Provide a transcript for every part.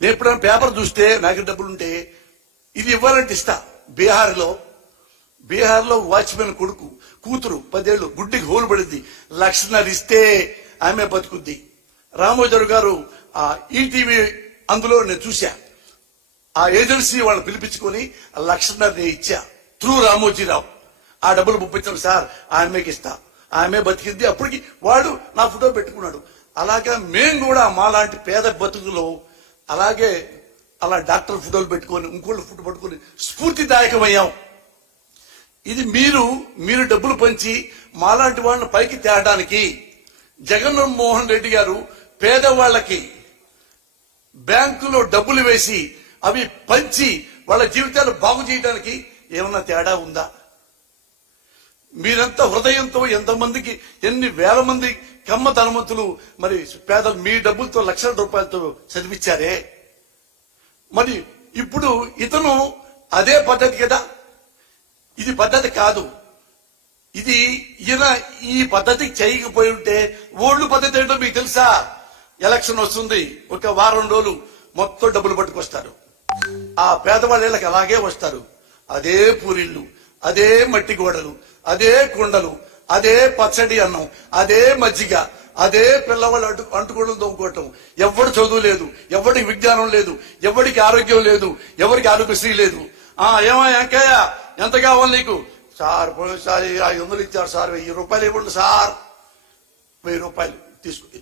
నేను ఎప్పుడైనా పేపర్ చూస్తే నాకు డబ్బులుంటే ఇది ఇవ్వాలంటే ఇస్తా. బీహార్లో వాచ్మెన్ కొడుకు కూతురు 10 ఏళ్ళు గుడ్డికి హోలు పడింది. 1,50,000 ఇస్తే ఆమె బతుకుద్ది. రామోజీరావు గారు ఈటీవీ అందులో నేను చూశా. ఆ ఏజెన్సీ వాళ్ళని పిలిపించుకొని 1,50,000 ఇచ్చా త్రూ రామోజీరావు. ఆ డబ్బులు పంపించాను సార్, ఆమెకి ఇస్తా. ఆమె బతికింది. అప్పటికి వాడు నా ఫోటో పెట్టుకున్నాడు. అలాగా మేము కూడా మాలాంటి పేద బతుకులో అలాగే అలా డాక్టర్ ఫోటోలు పెట్టుకొని ఇంకోళ్ళు ఫోటో పట్టుకొని స్ఫూర్తిదాయకమయ్యాం. ఇది మీరు డబ్బులు పంచి మాలాంటి వాళ్ళని పైకి తేయడానికి జగన్మోహన్ రెడ్డి గారు పేదవాళ్ళకి బ్యాంకులో డబ్బులు వేసి అవి పంచి వాళ్ళ జీవితాలు బాగు చేయడానికి ఏమన్నా తేడా ఉందా? మీరంతా హృదయంతో ఎంతమందికి ఎన్ని వేల మంది కమ్మ ధనవంతులు మరి పేదలు మీ డబ్బులతో లక్షల రూపాయలతో చదివించారే. మరి ఇప్పుడు ఇతను అదే పద్ధతి కదా, ఇది పద్ధతి కాదు. ఇది ఈయన ఈ పద్ధతి చేయకపోయి ఉంటే ఓల్డ్ పద్ధతి ఏంటో మీకు తెలుసా? ఎలక్షన్ వస్తుంది, ఒక వారం రోజులు మొత్తం డబ్బులు పట్టుకొస్తారు. ఆ పేదవాళ్ళకి అలాగే వస్తారు. అదే పూరిళ్ళు, అదే మట్టి గోడలు, అదే కుండలు, అదే పచ్చడి అన్నం, అదే మజ్జిగ, అదే పిల్లవాళ్ళు అంటుకోవడం తోముకోవటం. ఎవడు చదువు లేదు, ఎవరికి విజ్ఞానం లేదు, ఎవరికి ఆరోగ్యం లేదు, ఎవరికి ఆరోగ్యశ్రీ లేదు. ఏమో వెంకయ్య ఎంత కావాలి నీకు? సార్ పోయినసారి 500 ఇచ్చారు సార్, 1000 రూపాయలు ఇవ్వండి సార్. 1000 రూపాయలు తీసుకుంటే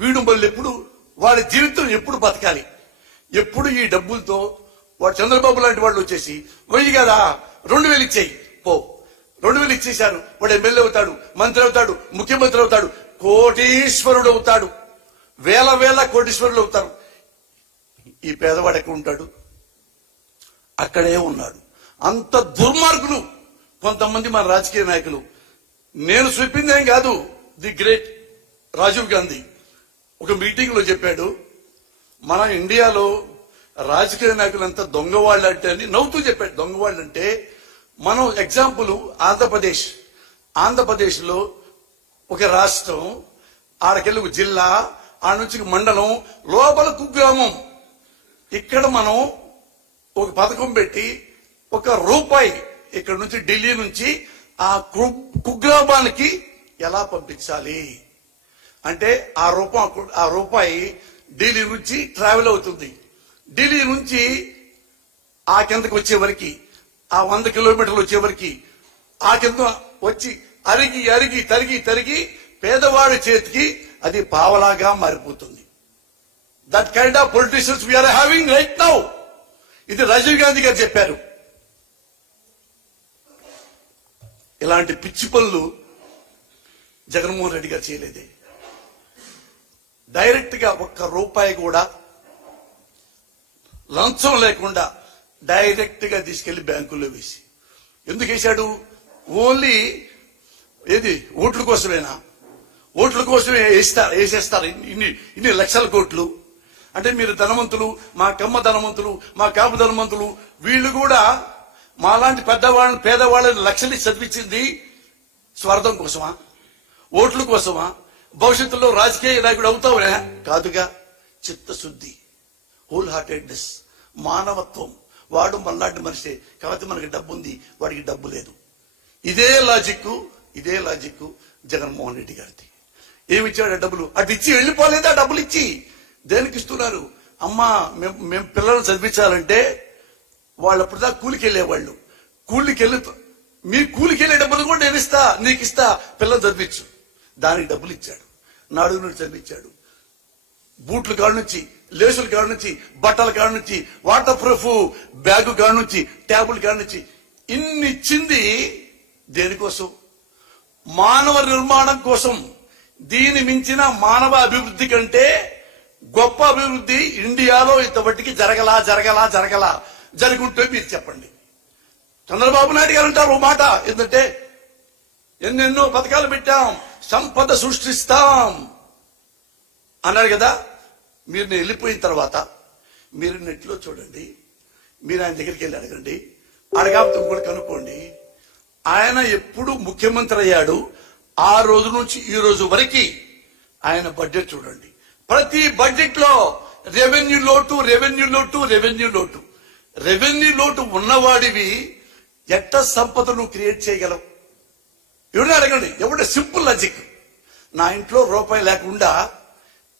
వీడు మళ్ళీ ఎప్పుడు వాడి జీవితం ఎప్పుడు బతకాలి? ఎప్పుడు ఈ డబ్బులతో వాడు చంద్రబాబు లాంటి వాళ్ళు వచ్చేసి 1000 కదా 2000 ఇచ్చేయి పో. 2000 ఇచ్చేశారు, వాడు ఎమ్మెల్యే అవుతాడు, మంత్రి అవుతాడు, ముఖ్యమంత్రి అవుతాడు, కోటీశ్వరుడు అవుతాడు, వేల కోటీశ్వరులు అవుతారు. ఈ పేదవాడు ఎక్కడ ఉంటాడు? అక్కడే ఉన్నాడు. అంత దుర్మార్గులు కొంతమంది మన రాజకీయ నాయకులు. నేను చెప్పిందేం కాదు, ది గ్రేట్ రాజీవ్ గాంధీ ఒక మీటింగ్ లో చెప్పాడు, మన ఇండియాలో రాజకీయ నాయకులు అంతా దొంగవాళ్ళు అంటే అని నవ్వుతూ చెప్పాడు. దొంగవాళ్ళు అంటే మనం ఎగ్జాంపుల్ ఆంధ్రప్రదేశ్ లో ఒక రాష్ట్రం, ఆడకెళ్ళి ఒక జిల్లా, ఆడ నుంచి మండలం, లోపల కుగ్రామం. ఇక్కడ మనం ఒక పథకం పెట్టి ₹1 ఇక్కడ నుంచి ఢిల్లీ నుంచి ఆ కుగ్రామానికి ఎలా పంపించాలి అంటే ఆ రూపాయి ఢిల్లీ నుంచి ట్రావెల్ అవుతుంది. ఢిల్లీ నుంచి ఆ కిందకి వచ్చే వరకు, ఆ 100 కిలోమీటర్లు వచ్చే వరకు ఆ కింద వచ్చి అరిగి తరిగి పేదవాడి చేతికి అది పావలాగా మారిపోతుంది. That kind of politicians we are having right now. ఇది రాజీవ్ గాంధీ గారు చెప్పారు. ఇలాంటి పిచ్చి పనులు జగన్మోహన్ రెడ్డి గారు చేయలేదే. డైరెక్ట్ గా ₹1 కూడా లంచం లేకుండా డైరెక్ట్ గా తీసుకెళ్లి బ్యాంకుల్లో వేసి, ఎందుకు వేశాడు? ఓన్లీ ఓట్ల కోసమేనా? ఓట్ల కోసమే వేసేస్తారు ఇన్ని లక్షల కోట్లు. అంటే మీరు ధనవంతులు, మా కమ్మ ధనవంతులు, మా కాపు ధనవంతులు, వీళ్ళు కూడా మాలాంటి పెద్దవాళ్ళని పేదవాళ్ళని లక్షలు చదివించింది స్వార్థం కోసమా? ఓట్ల కోసమా? భవిష్యత్తులో రాజకీయ నాయకుడు అవుతావునే? కాదుగా. చిత్తశుద్ధి, హోల్ హార్టెడ్నెస్, మానవత్వం. వాడు మనలాంటి మనిషే, కాబట్టి మనకి డబ్బు ఉంది, వాడికి డబ్బు లేదు. ఇదే లాజిక్ జగన్మోహన్ రెడ్డి గారిది. ఏమిచ్చాడు డబ్బులు? అటు ఇచ్చి వెళ్ళిపోలేదా? డబ్బులు ఇచ్చి దేనికి ఇస్తున్నారు? అమ్మా మేము పిల్లలను చదివించాలంటే వాళ్ళు అప్పుడుదా కూలికి వెళ్ళేవాళ్ళు. మీ కూలికి వెళ్ళే డబ్బులు కూడా నేను ఇస్తా, నీకు ఇస్తా, పిల్లలు చదివించు. దానికి డబ్బులు ఇచ్చాడు. నాడు నుండి చదివించాడు. బూట్లు కాడ నుంచి, లేసుల కాడ నుంచి, బట్టల కాడ నుంచి, వాటర్ ప్రూఫ్ బ్యాగు కాడ నుంచి, ట్యాబుల్ కాడ నుంచి ఇన్ని ఇచ్చింది దేనికోసం? మానవ నిర్మాణం కోసం. దీని మించిన మానవ అభివృద్ధి కంటే గొప్ప అభివృద్ధి ఇండియాలో ఇంతవరకు జరగలా. జరుగుంటే మీరు చెప్పండి. చంద్రబాబు నాయుడు గారు అంటారు ఓ మాట, ఏంటంటే ఎన్నెన్నో పథకాలు పెట్టాం, సంపద సృష్టిస్తాం అన్నాడు కదా. మీరు వెళ్ళిపోయిన తర్వాత మీరు నెట్లో చూడండి, మీరు ఆయన దగ్గరికి వెళ్ళి అడగండి, అడగాపుతో కూడా కనుక్కోండి. ఆయన ఎప్పుడు ముఖ్యమంత్రి అయ్యాడు ఆ రోజు నుంచి ఈ రోజు వరకు ఆయన బడ్జెట్ చూడండి. ప్రతి బడ్జెట్ లో రెవెన్యూ లోటు రెవెన్యూ లోటు రెవెన్యూ లోటు రెవెన్యూ లోటు ఉన్నవాడివి ఎట్ట సంపదను క్రియేట్ చేయగలవు? ఎవరు అడగండి, ఎవడ సింపుల్ లాజిక్. నా ఇంట్లో రూపాయి లేకుండా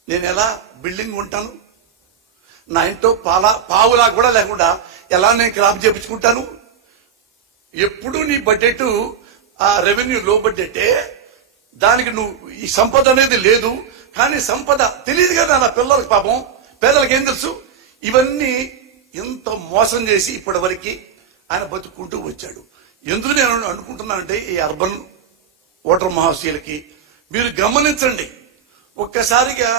నేను ఎలా బిల్డింగ్ ఉంటాను? నా ఇంట్లో పావులా కూడా లేకుండా ఎలా నేను క్రాప్ చేపించుకుంటాను? ఎప్పుడు నీ బడ్జెట్ ఆ రెవెన్యూ లో బడ్జెటే, దానికి నువ్వు ఈ సంపద అనేది లేదు. కానీ సంపద తెలియదు కదా నా పిల్లలకి, పాపం పేదలకు ఏం తెలుసు? ఇవన్నీ ఎంత మోసం చేసి ఇప్పటి వరకు ఆయన బతుక్కుంటూ వచ్చాడు. ఎందుకు నేను అనుకుంటున్నానంటే, ఈ అర్బన్ ఓటర్ మహాశయులకి మీరు గమనించండి, ఒక్కసారిగా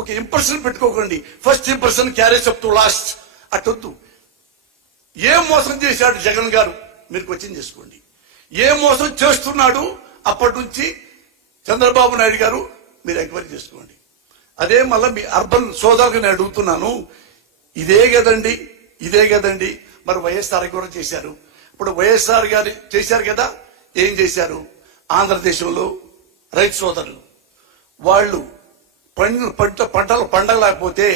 ఒక ఇంప్రెషన్ పెట్టుకోకండి. First impression carriage up to last అట్టొద్దు. ఏం మోసం చేశాడు జగన్ గారు మీరు క్వశ్చన్ చేసుకోండి. ఏ మోసం చేస్తున్నాడు అప్పటి నుంచి చంద్రబాబు నాయుడు గారు మీరు ఎంక్వైరీ చేసుకోండి. అదే మళ్ళీ మీ అర్బన్ సోదరులకు నేను అడుగుతున్నాను, ఇదే కదండి మరి వైఎస్ఆర్ కూడా చేశారు. ఇప్పుడు వైఎస్ఆర్ గారు చేశారు కదా, ఏం చేశారు? ఆంధ్రదేశంలో రైతు సోదరులు వాళ్ళు పంటలు పండగలేకపోతే,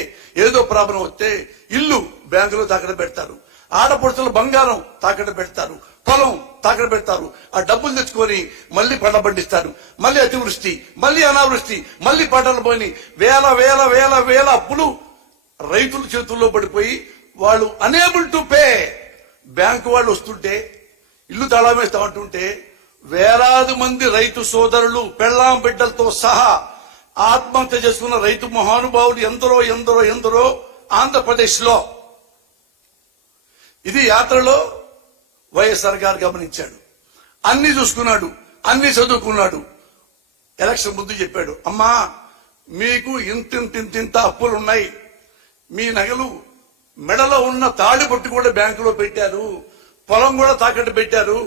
ఏదో ప్రాబ్లం వస్తే ఇల్లు బ్యాంకులో తాకట్టు పెడతారు, ఆడపడుచుల బంగారం తాకట్టు పెడతారు, పొలం తాకట్టు పెడతారు. ఆ డబ్బులు తెచ్చుకొని మళ్ళీ పంట పండిస్తారు. మళ్ళీ అతివృష్టి, మళ్ళీ అనావృష్టి, మళ్ళీ పంటలు పోయి వేల వేల వేల వేల అప్పులు రైతుల చేతుల్లో పడిపోయి వాళ్ళు అనేబుల్ టు పే. బ్యాంకు వాళ్ళు వస్తుంటే ఇల్లు తాళం వేస్తామంటుంటే వేలాది మంది రైతు సోదరులు పెళ్ళాం బిడ్డలతో సహా ఆత్మహత్య చేసుకున్న రైతు మహానుభావులు ఎందరో ఎందరో ఎందరో ఆంధ్రప్రదేశ్ లో. ఇది యాత్రలో వైఎస్ఆర్ గారు గమనించాడు, అన్ని చూసుకున్నాడు, అన్ని చదువుకున్నాడు. ఎలక్షన్ ముందు చెప్పాడు, అమ్మా మీకు ఇంతింత అప్పులు ఉన్నాయి, మీ నగలు మెడలో ఉన్న తాడి పట్టు కూడా బ్యాంకులో పెట్టారు, పొలం కూడా తాకట్టు పెట్టారు,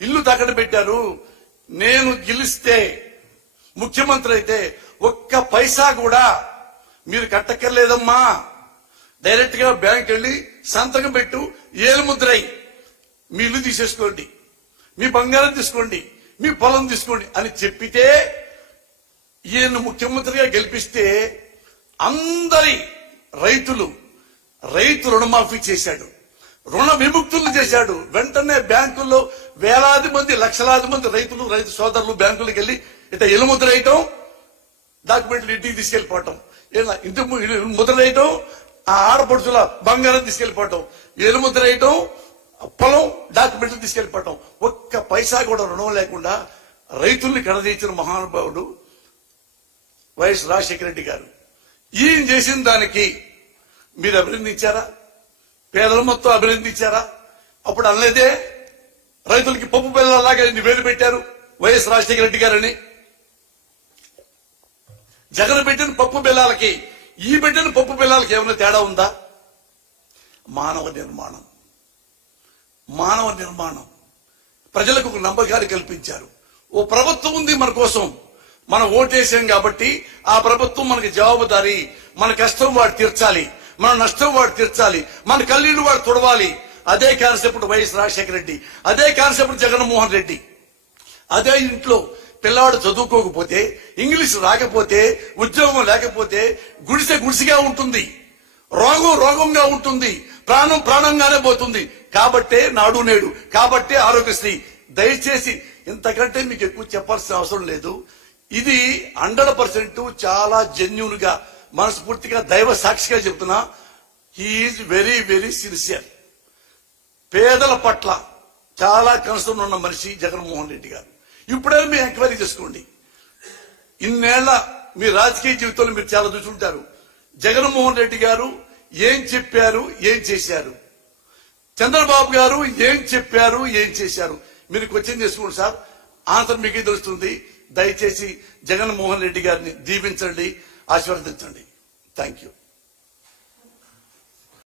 ఇల్లు తాకట్టు పెట్టారు. నేను గెలిస్తే ముఖ్యమంత్రి అయితే ఒక్క పైసా కూడా మీరు కట్టక్కర్లేదమ్మా, డైరెక్ట్ గా బ్యాంక్ వెళ్ళి సంతకం పెట్టు, ఏలుముద్రై మీ ఇల్లు తీసేసుకోండి, మీ బంగారం తీసుకోండి, మీ పొలం తీసుకోండి అని చెప్పితే ఈయన ముఖ్యమంత్రిగా గెలిపిస్తే అందరి రైతు రుణమాఫీ చేశాడు, రుణ విముక్తులు చేశాడు. వెంటనే బ్యాంకుల్లో వేలాది మంది లక్షలాది మంది రైతు సోదరులు బ్యాంకులకు వెళ్ళి ఇట్లా ఎలుముద్ర వేయటం, డాక్యుమెంట్లు ఇంటికి తీసుకెళ్లిపోవటం, ఇంటి ముద్ర వేయటం, ఆ ఆడపడుచుల బంగారం తీసుకెళ్లిపోవటం, ఎలుముద్ర వేయటం, పొలం డాక్యుమెంట్లు తీసుకెళ్లిపోవటం. ఒక్క పైసా కూడా రుణం లేకుండా రైతుల్ని కడదీర్చిన మహానుభావుడు వైఎస్ రాజశేఖర రెడ్డి గారు. ఈయన చేసిన దానికి మీరు అభినందించారా? పేదల మొత్తం అభినందించారా? అప్పుడు అనలేదే, రైతులకి పప్పు బెల్లలాగా ఇన్ని వేలు పెట్టారు వైఎస్ రాజశేఖర రెడ్డి గారని. జగన్ పెట్టిన పప్పు బెల్లాలకి ఈ పెట్టిన పప్పు బెల్లాలకి ఏమైనా తేడా ఉందా? మానవ నిర్మాణం ప్రజలకు ఒక నమ్మకాన్ని కల్పించారు. ఓ ప్రభుత్వం ఉంది మన కోసం, మనం ఓటేసాం కాబట్టి ఆ ప్రభుత్వం మనకి జవాబుదారీ, మన కష్టం వాడు తీర్చాలి, మన నష్టం వాడు తీర్చాలి, మన కన్నీళ్లు వాడు తుడవాలి. అదే కాన్సెప్ట్ వైఎస్ రాజశేఖర రెడ్డి, అదే కాన్సెప్ట్ జగన్మోహన్ రెడ్డి. అదే ఇంట్లో పిల్లవాడు చదువుకోకపోతే, ఇంగ్లీష్ రాకపోతే, ఉద్యోగం లేకపోతే గుడిసెగా ఉంటుంది, రోగంగా ఉంటుంది, ప్రాణంగానే పోతుంది. కాబట్టే నాడు నేడు, కాబట్టే ఆరోగ్యశ్రీ. దయచేసి ఇంతకంటే మీకు ఎక్కువ చెప్పాల్సిన అవసరం లేదు. ఇది 100% చాలా జెన్యూన్ గా మనస్ఫూర్తిగా దైవ సాక్షిగా చెప్తున్నా. He is very very sincere. పేదల పట్ల చాలా కన్సర్న్ ఉన్న మనిషి జగన్మోహన్ రెడ్డి గారు. ఇప్పుడే మీరు ఎంక్వైరీ చేసుకోండి. ఇన్నేళ్ల మీ రాజకీయ జీవితంలో మీరు చాలా చూసుంటారు. జగన్మోహన్ రెడ్డి గారు ఏం చెప్పారు, ఏం చేశారు, చంద్రబాబు గారు ఏం చెప్పారు, ఏం చేశారు, మీరు క్వశ్చన్ చేసుకోండి సార్. ఆన్సర్ మీకే తెలుస్తుంది. దయచేసి జగన్మోహన్ రెడ్డి గారిని దీవించండి, ఆశీర్వదించండి. Thank you.